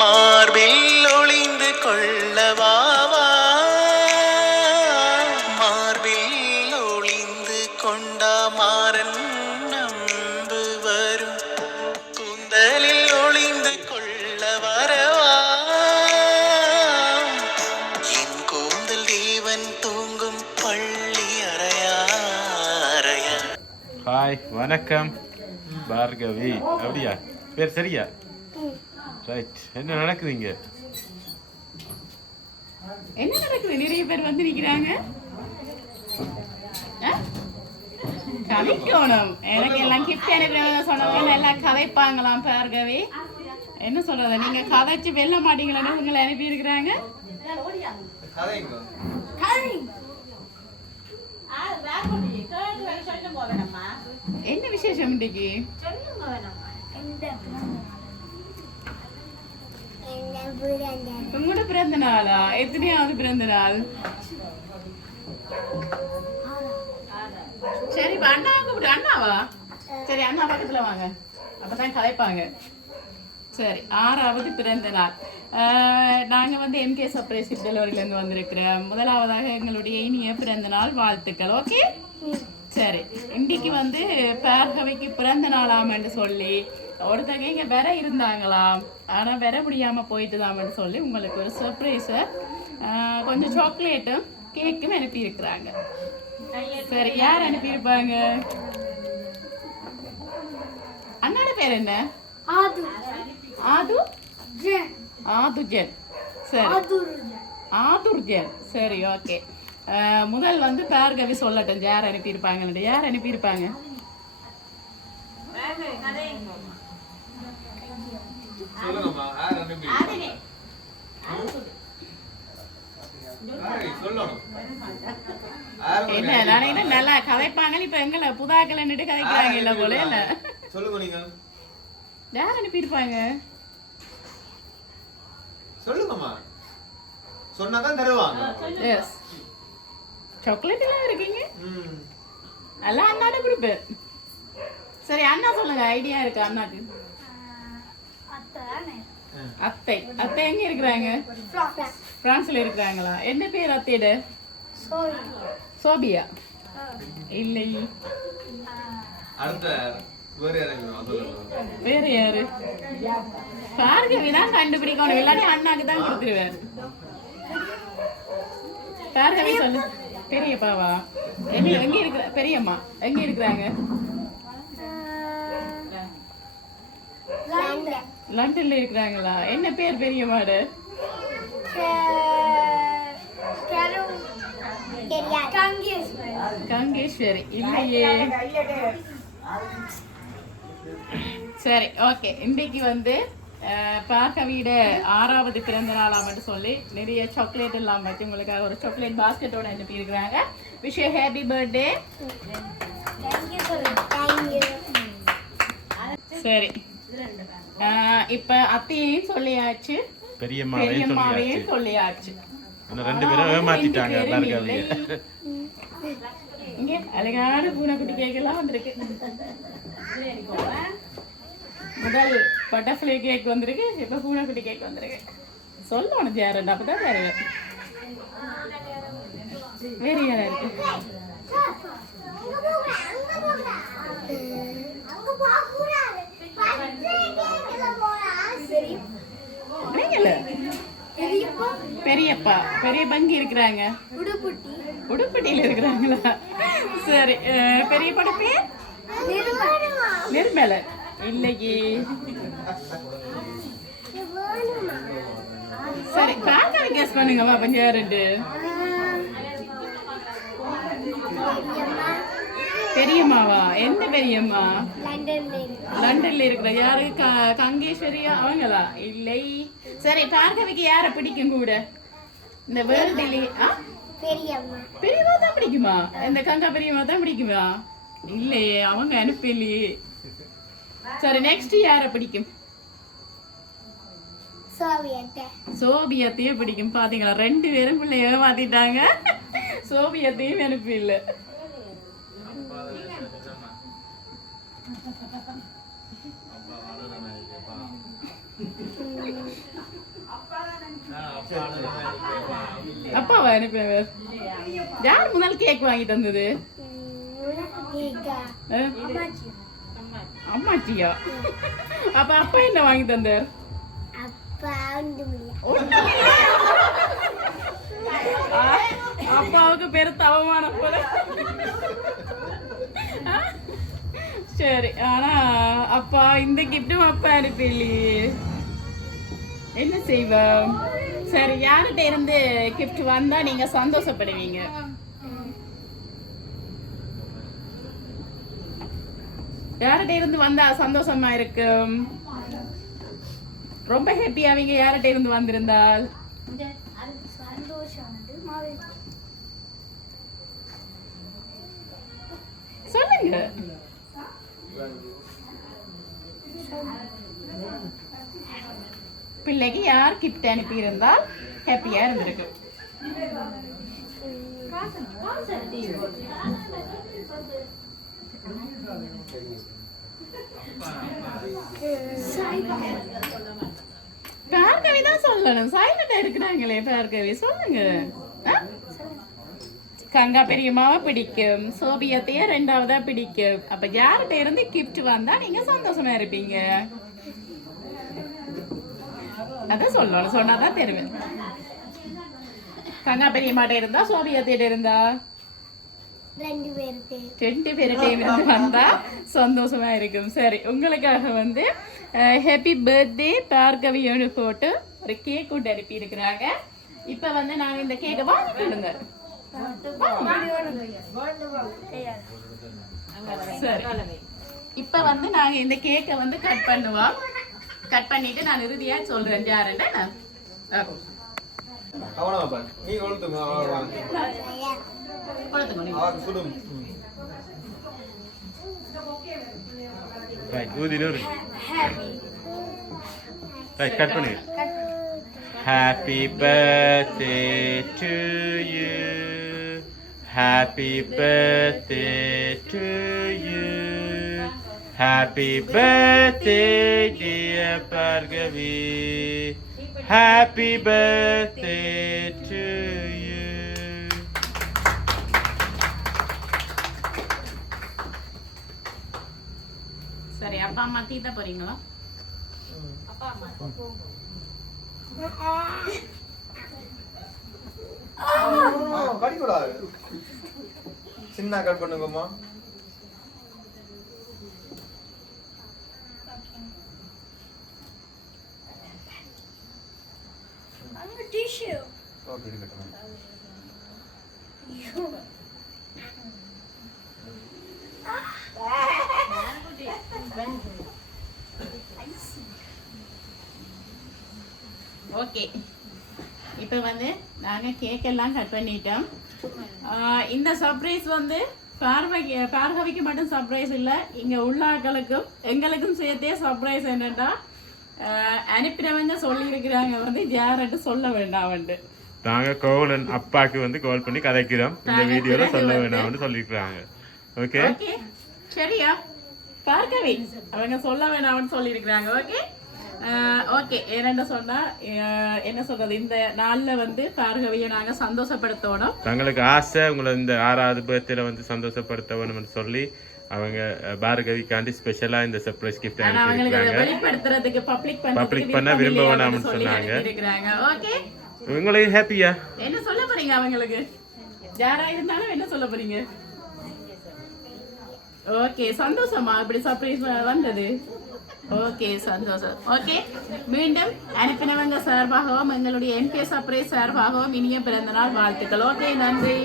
மார்பில் ஒளிந்து கொள்ளவாவா மார்பில் ஒளிந்து கொண்டா மாறன் நம்பு வரும் கூந்தலில் ஒளிந்து கொள்ள வரவா என் கூந்தல் தேவன் தூங்கும் பள்ளி அறையா அறையா. ஹாய் வணக்கம் பார்கவி. அப்படியா பேர் சரியா? ரைட். என்ன நடக்குதுங்க? என்ன நடக்குது? நிறைய பேர் வந்து நிக்கிறாங்க. கதைக்கணும். எனக்கு எல்லாம் கிஃப்ட் அனுப்புறத சொன்னவங்க எல்லாம் கதைப்பாங்களாம் பார்கவி. என்ன சொல்றது? நீங்க கதைச்சு வெல்ல மாட்டீங்களான்னு உங்களை அனுப்பி இருக்கிறாங்க. என்ன விசேஷம் இன்னைக்கு? உங்களோட பிறந்த நாளா? எத்தனையாவது பிறந்த நாள்? சரி அண்ணா கூப்பிடு. அண்ணாவா? சரி அண்ணா பக்கத்துல வாங்க, அப்பதான் கதைப்பாங்க. சரி 6வது பிறந்த நாள். நாங்க வந்து MK சர்ப்ரைஸ் டெலிவரியில இருந்து வந்திருக்கிறோம். முதலாவதாக எங்களுடைய இனிய பிறந்த நாள் வாழ்த்துக்கள். ஓகே சரி. இன்னைக்கு வந்து பார்கவிக்கு பிறந்த நாளாமன்னு சொல்லி ஒருத்தங்க இங்க வேற இருந்தாங்களாம், ஆனா வர முடியாம போயிட்டுதாமன்னு சொல்லி உங்களுக்கு ஒரு சர்ப்ரைஸ கொஞ்சம் சாக்லேட்டும் கேக்கும் அனுப்பி இருக்கிறாங்க. சரி யார் அனுப்பியிருப்பாங்க? அண்ணாட பேர் என்ன? ஆதுஜன். சரி ஆதுர்ஜன். சரி ஓகே. முதல் வந்து பார்கவி சொல்லட்டும் யார் அனுப்பியிருப்பாங்க. யார் அனுப்பியிருப்பாங்க? என்ன நானே நல்லா கதைப்பாங்க. இப்ப எங்களை புதாக்கள் கதைக்கிறாங்க இல்ல போல. இல்ல சொல்லுங்க, யார் அனுப்பியிருப்பாங்க? சொல்லுங்கம்மா, சொன்னாதான் தருவாங்க. எஸ் சாக்லேட் எல்லாம் இருக்கீங்க. எல்லாம் அண்ணாட குரூப். சரி அண்ணா சொல்லுங்க, ஐடியா இருக்கு அண்ணாக்கு? அத்தை. அத்தை எங்க இருக்கிறாங்க? பிரான்ஸ்ல இருக்கிறாங்களா? என்ன பேர் அத்தையோட? சோபியா. இல்லை வேற யாரு? பார்கவி தான் கண்டுபிடிக்கணும், இல்லாட்டி அண்ணாக்கு தான் கொடுத்துருவாரு. பார்கவி சொல்லு. பெரியப்பாவா? எங்க இருக்கிற பெரியம்மா எங்க இருக்கிறாங்க? லண்டன்ல இருக்கிறாங்களா? என்ன பேர் பெரியம்மாடு? கங்கேஸ்வரி. இல்லையே. சரி ஓகே. இன்னைக்கு வந்து பார்கவியோட 6வது பிறந்த நாளாமட்டு சொல்லி நிறைய சாக்லேட் எல்லாம் வச்சு உங்களுக்காக ஒரு சாக்லேட் பாஸ்கெட்டோட அனுப்பி இருக்கிறாங்க. Wish you happy birthday. சரி இப்ப அத்தையையும் சொல்லியாச்சு, பெரியம்மாவையும் சொல்லியாச்சு. ரெண்டு பேரும் ஏமாத்திட்டாங்க பார்கவி. இங்க அழகான பூனைக்குட்டி கேக்கெல்லாம் வந்திருக்கு. முதல் பட்டர்ஃப்ளை கேக் வந்திருக்கு, இப்ப பூனைக்குட்டி கேக் வந்திருக்கு. சொல்லணும் யாருன்னு அப்பதான் வேற வேற யாரா இருக்கு? பெரியப்பா பெரிய பங்கி இருக்கிறாங்க, உடுப்பட்டியில இருக்கிறாங்களா? சரி பெரியப்பட பேர் நிர்மல. இல்லையே. சரி பார்க்க கெஸ் பண்ணுங்கம்மா கொஞ்சம் யாருண்டு? பெரியம்மாவா? எந்த பெரியம்மா? லண்டன்ல இருக்கிற யாரு? கங்கேஸ்வரியா அவங்களா? இல்லை. சரி பார்கவிக்கு யார பிடிக்கும் கூட இந்த வேர்ல்டுல? பெரியம்மா தான் பிடிக்குமா? இந்த கங்கா பெரியம்மா தான் பிடிக்குமா? இல்லையே, அவங்க அனுப்பலையே. சரி நெக்ஸ்ட் யார பிடிக்கும்? சோபியத்தையும் பிடிக்கும். பாத்தீங்களா, 2 பேரும் பிள்ளைய ஏமாத்திட்டாங்க. சோபியத்தையும் அனுப்பி இல்ல. அனுப்பினவர் யார் முதல் கேக் வாங்கி தந்தது அம்மாச்சியா அப்ப அப்பா என்ன வாங்கி தந்தார் அப்பாவுக்கு பெருத்த அவமானம் போல சரி ஆனா அப்பா இந்த கிஃப்டும் அப்பா அனுப்பலையே என்ன செய்வோம் சரி யார்கிட்ட இருந்து கிஃப்ட் வந்தா நீங்க சந்தோஷப்படுவீங்க யார்கிட்ட இருந்து வந்தா சந்தோஷமா இருக்கும் ரொம்ப ஹாப்பியாவீங்க யார்கிட்ட இருந்து வந்திருந்தால் சொல்லுங்க பிள்ளைக்கு யார் கிஃப்ட் அனுப்பி இருந்தால் ஹாப்பியா இருந்திருக்கு பார்கவி தான் சொல்லணும் சைலண்டா இருக்கிறாங்களே பார்கவி சொல்லுங்க கங்கா பெரியம்மாவை பிடிக்கும் சோபியத்தையே ரெண்டாவதா பிடிக்கும் அப்ப யார்கிட்ட இருந்து கிஃப்ட் வந்தா நீங்க சந்தோஷமா இருப்பீங்க அதான் சொல்லணும் சொன்னாதான் தெரியும் கங்கா பெரியம்மாட்ட இருந்தா சோபியத்திட்ட இருந்தா ரெண்டு பேர்கிட்ட இருந்து வந்தா சந்தோஷமா இருக்கும் சரி உங்களுக்காக வந்து ஹாப்பி பர்த்டே பார்கவியோடு போட்டு ஒரு கேக் கொண்டு அனுப்பி இருக்கிறாங்க இப்ப வந்து நாங்க இந்த கேக்கை வாங்கிடுங்க சரி இப்ப வந்து நாங்க இந்த கேக்கை வந்து கட் பண்ணுவோம் கட் பண்ணிட்டு நான் இறுதியா சொல்றேன் யாருன்னு நீ கொளுத்துங்க ரைட் ஊதிடு ரைட் கட் பண்ணு Happy birthday to you. Happy birthday to you. Happy birthday dear Bhargavi. Happy birthday to you. சரி அப்பா அம்மா தீட்ட போறீங்களா அப்பா அம்மா கடிக்கூடாது சின்ன கட் பண்ணுங்கம்மா ஓகே இப்போ வந்து நாங்கள் கேக் எல்லாம் கட் பண்ணிட்டோம் இந்த சர்ப்ரைஸ் வந்து பார்கவிக்கு மட்டும் சர்ப்ரைஸ் இல்லை இங்கே உள்ள ஆட்களுக்கும் எங்களுக்கும் சேர்த்தே சர்ப்ரைஸ் என்னன்னா அனுப்பினவங்க சொல்லியிருக்கிறாங்க வந்து யார்ட்டு சொல்ல வேண்டாம்ட்டு நாங்க கோவலன் அப்பாக்கு வந்து கால் பண்ணி கதைக்கிறோம் இந்த வீடியோல சொல்ல வேண்டாம்னு சொல்லிருக்காங்க ஓகே ஓகே சரியா பார்கவி அவங்க சொல்ல வேண்டாம்னு சொல்லியிருக்கிறாங்க ஓகே ஓகே ஏனென்ன சொன்னா என்ன சொல்றது இந்த நாள்ல வந்து பார்கவியை நாங்க சந்தோஷப்படுத்தணும் தங்களுக்கு ஆசை உங்களை இந்த 6வது பர்த்டேல வந்து சந்தோஷப்படுத்தணும்னு சொல்லி அவங்க பார்கவிக்காண்டி ஸ்பெஷலா இந்த சர்ப்ரைஸ் கிஃப்ட் அனுப்பியிருக்காங்க வெளிப்படுத்துறதுக்கு பப்ளிக் பண்ண விரும்ப வேண்டாம்னு சொன்னாங்க ஓகே உங்களுக்கு ஹாப்பியா என்ன சொல்ல போறீங்க அவங்களுக்கு யாரா இருந்தாலும் என்ன சொல்ல போறீங்க ஓகே சந்தோஷமா இப்படி சர்ப்ரைஸ் வந்தது ஓகே சந்தோஷம் ஓகே மீண்டும் அனுப்பினவங்க சார்பாகவும் எங்களுடைய எம்பி சர்ப்ரைஸ் சார்பாகவும் இனிய பிறந்தநாள் வாழ்த்துக்கள் ஓகே நன்றி